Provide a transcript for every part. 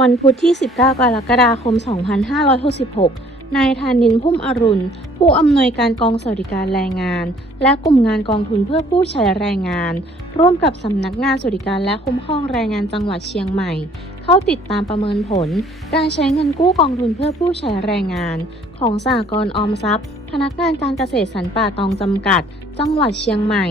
วันพุธที่ 19 กรกฎาคม 2566 นายธานินพุ่มอรุณ ผู้อำนวยการกองสวัสดิการแรงงาน และกลุ่มงานกองทุนเพื่อผู้ใช้แรงงาน ร่วมกับสำนักงานสวัสดิการและคุ้มครองแรงงานจังหวัดเชียงใหม่ เข้าติดตามประเมินผล การใช้เงินกู้กองทุนเพื่อผู้ใช้แรงงาน ของสหกรณ์ออมทรัพย์ พนักงานการเกษตรสรรป่าตองจำกัด จังหวัดเชียงใหม่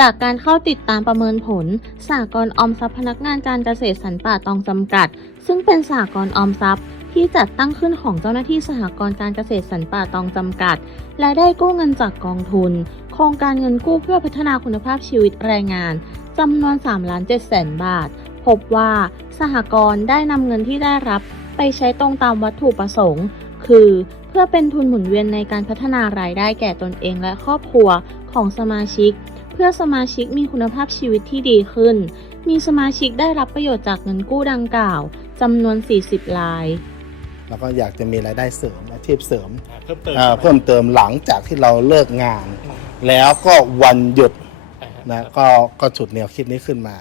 จากการเข้าติดตามประเมินผลสหกรออมทรัพย์พนักงานการเกษตรสรรป่าตองจำกัด ซึ่งเป็นสหกรออมทรัพย์ที่จัดตั้งขึ้นของเจ้าหน้าที่สหกรณ์การเกษตรสรรป่าตองจำกัด และได้กู้เงินจากกองทุน โครงการเงินกู้เพื่อพัฒนาคุณภาพชีวิตแรงงานจำนวน3ล้าน7แสนบาท พบว่าสหกรณ์ได้นำเงินที่ได้รับ ไปใช้ตรงตามวัตถุประสงค์ คือ เพื่อเป็นทุนหมุนเวียนในการพัฒนารายได้แก่ตนเองและครอบครัว ของสมาชิก เพื่อสมาชิกมีคุณภาพชีวิตที่ดีขึ้น มีสมาชิกได้รับประโยชน์จากเงินกู้ดังกล่าวจำนวน 40ราย แล้วก็อยากจะมีรายได้เสริมอาชีพเสริมอ่าเพิ่มเติมอ่าเพิ่มเติมหลังจากที่เราเลิกงาน แล้วก็วันหยุดอ่าฮะนะก็ก็ฉุดแนวคิดนี้ขึ้นมา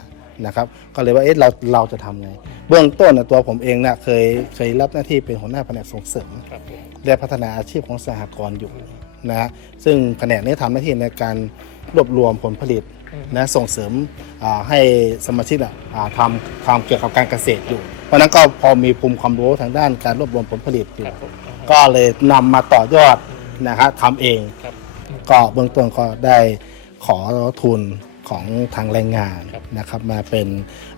นะครับก็เลยว่าเอ๊ะเราเราจะทำไง เบื้องต้นนะตัวผมเองนะเคยเคยรับหน้าที่เป็นหัวหน้าแผนกส่งเสริม ครับผมและพัฒนาอาชีพของสหกรณ์อยู่ นะฮะซึ่งแผนกนี้ทำหน้าที่ในการรวบรวมผลผลิตอืมนะส่งเสริมอ่าให้สมาชิกอะอ่าทำทำเกี่ยวกับการเกษตรอยู่ เพราะฉะนั้นก็พอมีภูมิความรู้ทางด้านการรวบรวมผลผลิตอยู่ครับผมอ่าฮะก็เลยนำมาต่อยอดนะครับทำเองครับก็เบื้องต้นก็ได้ขอทุนของทางแรงงานครับนะครับมาเป็น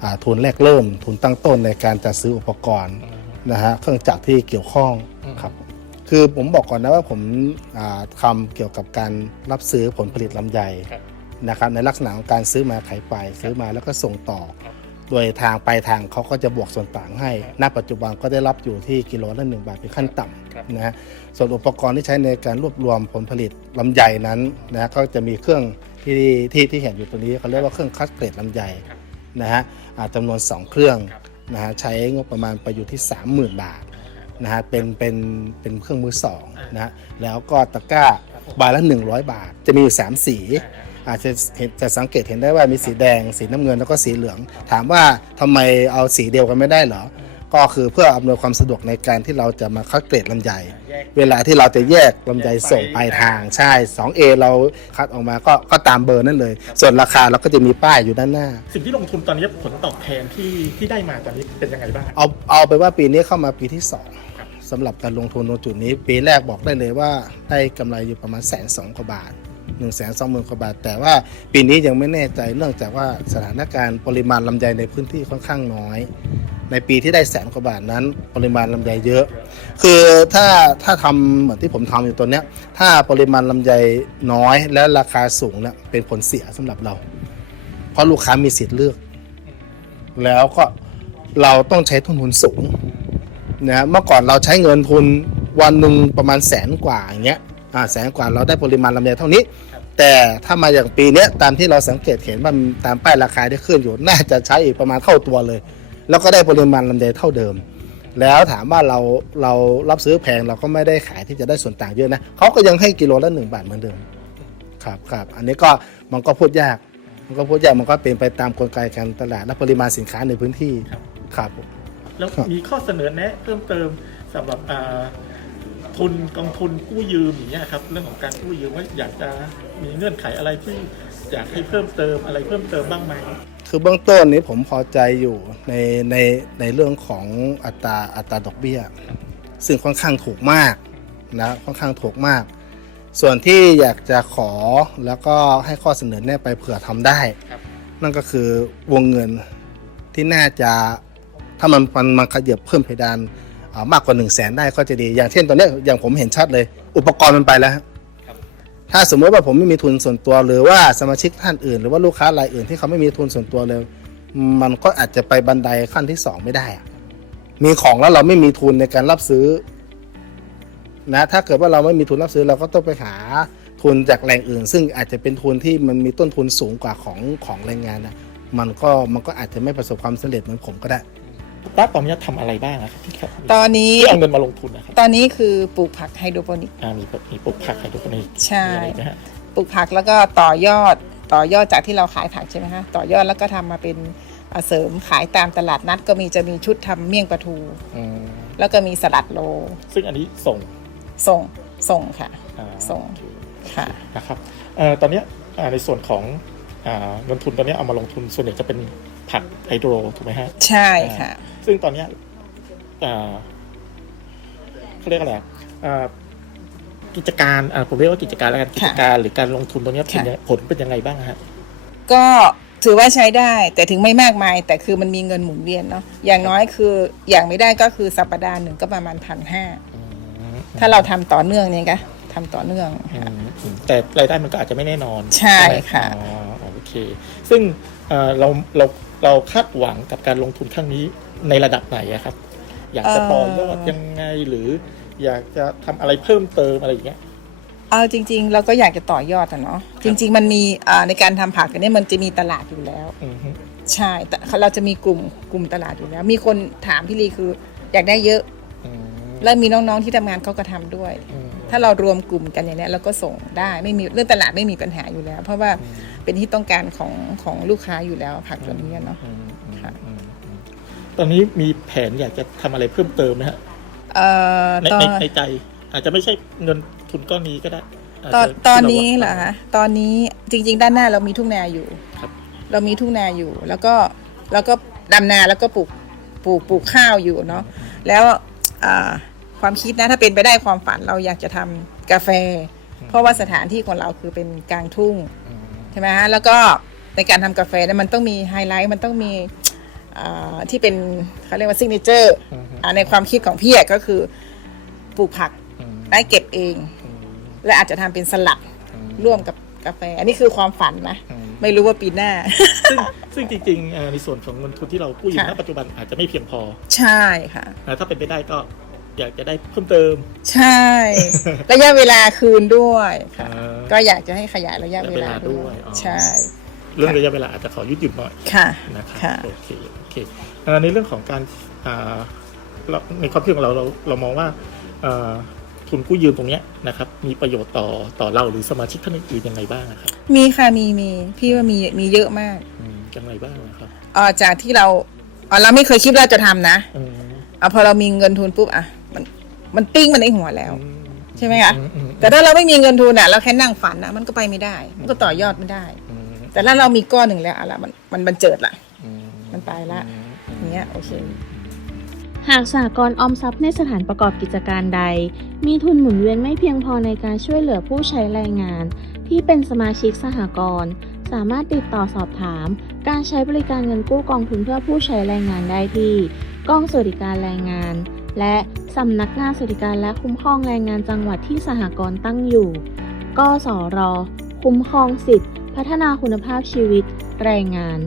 อ่าทุนแรกเริ่มทุนตั้งต้นในการจัดซื้ออุปกรณ์อ่าฮะนะฮะเครื่องจักรที่เกี่ยวข้องอืมครับ คือผมบอกก่อนนะว่าผมอ่าทำเกี่ยวกับการรับซื้อผลผลิตลำไยครับนะครับในลักษณะของการซื้อมาขายไป ซื้อมาแล้วก็ส่งต่อครับโดยทางปลายทางเขาก็จะบวกส่วนต่างให้ ณ ปัจจุบันก็ได้รับอยู่ที่กิโลละหนึ่งบาทเป็นขั้นต่ครับำนะฮะส่วนอุปกรณ์ที่ใช้ในการรวบรวมผลผลิตลำไยนั้นนะก็จะมีเครื่องที่ที่ที่เห็นอยู่ตรงนี้เขาเรียกว่าเครื่องคัดเกรดลำไยครับนะฮะอ่าจำนวน 2 เครื่องครับนะฮะใช้งบประมาณไปอยู่ที่ 30,000 บาท นะฮะเป็นเป็นเป็นเครื่องมือสองนะฮะแล้วก็ตะกร้าใบละ 100 บาท จะมีอยู่ 3 สีอ่าฮะอาจจะเห็นจะสังเกตเห็นได้ว่ามีสีแดง สีน้ำเงินแล้วก็สีเหลือง ถามว่าทำไมเอาสีเดียวกันไม่ได้เหรอ ก็คือเพื่ออำนวยความสะดวกในการที่เราจะมาคัดเกรดลำไยแยกเวลาที่เราจะแยกลำไยแยกไปส่งปลายทางใช่ 2A เราคัดออกมาก็ก็ตามเบอร์นั่นเลย ส่วนราคาเราก็จะมีป้ายอยู่ด้านหน้า สิ่งที่ลงทุนตอนนี้ผลตอบแทนที่ที่ได้มาตอนนี้เป็นยังไงบ้าง เอาเอาไปว่าปีนี้เข้ามาปีที่สองครับ สำหรับการลงทุนตรงจุดนี้ ปีแรกบอกได้เลยว่าได้กำไรอยู่ประมาณแสนสองกว่าบาท1นึ่งแสนสองหมื่นกว่าบาท แต่ว่าปีนี้ยังไม่แน่ใจเนื่องจากว่าสถานการณ์ปริมาณลำไยในพื้นที่ค่อนข้างน้อย ในปีที่ได้แสนกว่าบาทนั้น ปริมาณลำไยเยอะ คือถ้าถ้าทำเหมือนที่ผมทำอยู่ตัวเนี้ย ถ้าปริมาณลำไยน้อยและราคาสูงเนี่ยเป็นผลเสียสำหรับเรา เพราะลูกค้ามีสิทธิ์เลือก แล้วก็เราต้องใช้ต้นทุนสูง นะฮะเมื่อก่อนเราใช้เงินทุนวันหนึ่งประมาณแสนกว่าอย่างเงี้ยอ่าแสนกว่าเราได้ปริมาณลำไยเท่านี้ แต่ถ้ามาอย่างปีเนี้ยตามที่เราสังเกตเห็นว่ามันตามป้ายราคาที่ขึ้นอยู่น่าจะใช้อีกประมาณเท่าตัวเลย แล้วก็ได้ปริมาณลำไยเท่าเดิม แล้วถามว่าเราเรารับซื้อแพงเราก็ไม่ได้ขายที่จะได้ส่วนต่างเยอะนะเขาก็ยังให้กิโลละหนึ่งบาทเหมือนเดิมครับครับอันนี้ก็มันก็พูดยากมันก็พูดยากมันก็เป็นไปตามกลไกการตลาดและปริมาณสินค้าในพื้นที่ครับผม แล้วครับมีข้อเสนอแนะเพิ่มเติมสำหรับอ่าทุนกองทุนกู้ยืมอย่างเงี้ยครับเรื่องของการกู้ยืมว่าอยากจะมีเงื่อนไขอะไรที่อยากให้เพิ่มเติมอะไรเพิ่มเติมบ้างไหมคือเบื้องต้นนี้ผมพอใจอยู่ในในในเรื่องของอัตราอัตราดอกเบี้ย ซึ่งค่อนข้างถูกมากนะค่อนข้างถูกมาก ส่วนที่อยากจะขอแล้วก็ให้ข้อเสนอแนะไปเผื่อทำได้ครับนั่นก็คือวงเงินที่น่าจะ ถ้ามันมันมันขยับเพิ่มเพดานอ่ามากกว่า1นึ่งแสนได้ก็จะดี อย่างเช่นตอนเนี้ยอย่างผมเห็นชัดเลย อุปกรณ์มันไปแล้วฮะครับถ้าสมมติว่าผมไม่มีทุนส่วนตัว หรือว่าสมาชิกท่านอื่น หรือว่าลูกค้ารายอื่นที่เขาไม่มีทุนส่วนตัวเลย มันก็อาจจะไปบันไดขั้นที่สองไม่ได้อะมีของแล้วเราไม่มีทุนในการรับซื้อนะถ้าเกิดว่าเราไม่มีทุนรับซื้อเราก็ต้องไปหาทุนจากแหล่งอื่น ซึ่งอาจจะเป็นทุนที่มันมีต้นทุนสูงกว่าของของแรงงานนะมันก็มันก็อาจจะไม่ประสบความสำเร็จเหมือนผมก็ได้ ป้าตอนนี้ทำอะไรบ้างอะครับที่ครับตอนนี้ ที่เอาเงินมาลงทุนนะครับตอนนี้คือปลูกผักไฮโดรโปนิก อ่ามีมีปลูกผักไฮโดรโปนิกใช่ มีอะไรอีกนะฮะปลูกผักแล้วก็ต่อยอดต่อยอดจากที่เราขายผักใช่ไหมคะต่อยอดแล้วก็ทำมาเป็นอ่าเสริมขายตามตลาดนัดก็มีจะมีชุดทำเมี่ยงปลาทู อืมแล้วก็มีสลัดโลซึ่งอันนี้ส่งส่งส่งค่ะ อ่าส่งโอเคค่ะ นะครับเอ่อตอนเนี้ยอ่าในส่วนของอ่าเงินทุนตอนเนี้ยเอามาลงทุนส่วนใหญ่จะเป็น ผักไฮโดรถูกไหมฮะ ใช่ค่ะ ซึ่งตอนเนี้ยอ่าเขาเรียกอะไรอะอ่ากิจการอ่าผมเรียกว่ากิจการแล้วกันกิจการหรือการลงทุนตรงเนี้ยเป็นค่ะยังผลเป็นยังไงบ้างฮะ ก็ถือว่าใช้ได้แต่ถึงไม่มากมาย แต่คือมันมีเงินหมุนเวียนเนาะอย่างน้อยคืออย่างไม่ได้ก็คือสัปดาห์หนึ่งก็ประมาณพันห้าถ้าเราทำต่อเนื่องเนี่ยคะทำต่อเนื่องอืมอืมแต่รายได้มันก็อาจจะไม่แน่นอน ใช่ไหมค่ะอ๋อโอ เค ซึ่งเอ่อเราเราเราคาดหวังกับการลงทุนครั้งนี้ในระดับไหนอะครับ อยากจะต่อยอดยังไงหรืออยากจะทำอะไรเพิ่มเติมอะไรอย่างเงี้ยเอาจริง ๆ เราก็อยากจะต่อยอดอะเนาะจริง ๆ มันมีอ่าในการทำผักกันเนี่ยมันจะมีตลาดอยู่แล้วอือฮึใช่แต่เราจะมีกลุ่มกลุ่มตลาดอยู่แล้ว มีคนถามพี่ลีคือ อยากได้เยอะอืมแล้วมีน้องๆที่ทำงานเขาก็ทำด้วยอืมถ้าเรารวมกลุ่มกันอย่างเนี้ยเราก็ส่งได้ไม่มีเรื่องตลาดไม่มีปัญหาอยู่แล้ว เพราะว่า เป็นที่ต้องการของของลูกค้าอยู่แล้วผักตัวนี้อะเนาะอืมอืมค่ะอืมอืมตอนนี้มีแผนอยากจะทำอะไรเพิ่มเติมไหมฮะเอ่อในตอนในในใจ อาจจะไม่ใช่เงินทุนก้อนนี้ก็ได้าจตอนจะตอนที่นี้าเหรอคะตอนนี้จริง ๆ ด้านหน้าเรามีทุ่งนาอยู่ครับเรามีทุ่งนาอยู่ แล้วก็แล้วก็ดำนาแล้วก็ปลูกปลูกปลูกข้าวอยู่เนาะแล้วอ่าความคิดนะถ้าเป็นไปได้ความฝันเราอยากจะทำกาแฟ เพราะว่าสถานที่ของเราคือเป็นกลางทุ่งอืมใช่ไหมฮะแล้วก็ในการทำกาแฟเนี่ยมันต้องมีไฮไลท์มันต้องมีอ่าที่เป็นเขาเรียกว่าซิกเนเจอร์อืมในความคิดของพี่อะก็คือปลูกผักอืมได้เก็บเองอืมและอาจจะทำเป็นสลัดอืมร่วมกับกาแฟ อันนี้คือความฝันนะอืมไม่รู้ว่าปีหน้า ซึ่งซึ่งจริงๆเอ่อในส่วนของเงินทุนที่เรากู้ยืมค่ะณปัจจุบันอาจจะไม่เพียงพอ ใช่ค่ะนะถ้าเป็นไปได้ก็ อยากจะได้เพิ่มเติม ใช่ ระยะเวลาคืนด้วยค่ะอ่า ก็อยากจะให้ขยายระยะเวลาระยะเวลาด้ด้ววยยอ๋อ ใช่ เรื่องระยะเวลาอาจจะขอยืดหยุ่นหน่อยค่ะ นะครับค่ะ โอเคโอเคเอ่อในเรื่องของการอ่าเราในความคิดของเราเราเรามองว่าเอ่อทุนกู้ยืมตรงเนี้ยนะครับ มีประโยชน์ต่อต่อเราหรือสมาชิกท่านอื่นๆยังไงบ้างนะครับมีค่ะมีมีพี่ว่ามีมีเยอะมากอืมยังไงบ้างนะครับเอ่อจากที่เราเอ่อเราไม่เคยคิดว่าจะทำนะอืม เอาพอเรามีเงินทุนปุ๊บอะ มันมันติ้งมันในหัวแล้วอืมใช่ไหมคะอือืมแต่ถ้าเราไม่มีเงินทุนอะเราแค่นั่งฝันอะมันก็ไปไม่ได้ มันก็ต่อยอดไม่ได้อืมแต่ถ้าเรามีก้อนหนึ่งแล้วอะไรมันมันบันเจิดละอืมมันไปละอืมอืมอย่างเงี้ยโอเคหากสหกรณ์ออมทรัพย์ในสถานประกอบกิจการใด มีทุนหมุนเวียนไม่เพียงพอในการช่วยเหลือผู้ใช้แรงงาน ที่เป็นสมาชิกสหกรณ์สามารถติดต่อสอบถาม การใช้บริการเงินกู้กองทุนเพื่อผู้ใช้แรงงานได้ที่ กองสวัสดิการแรงงาน และสำนักงานสวัสดิการและคุ้มครองแรงงานจังหวัดที่สหกรณ์ตั้งอยู่กสร คุ้มครองสิทธิพัฒนาคุณภาพชีวิต แรงงาน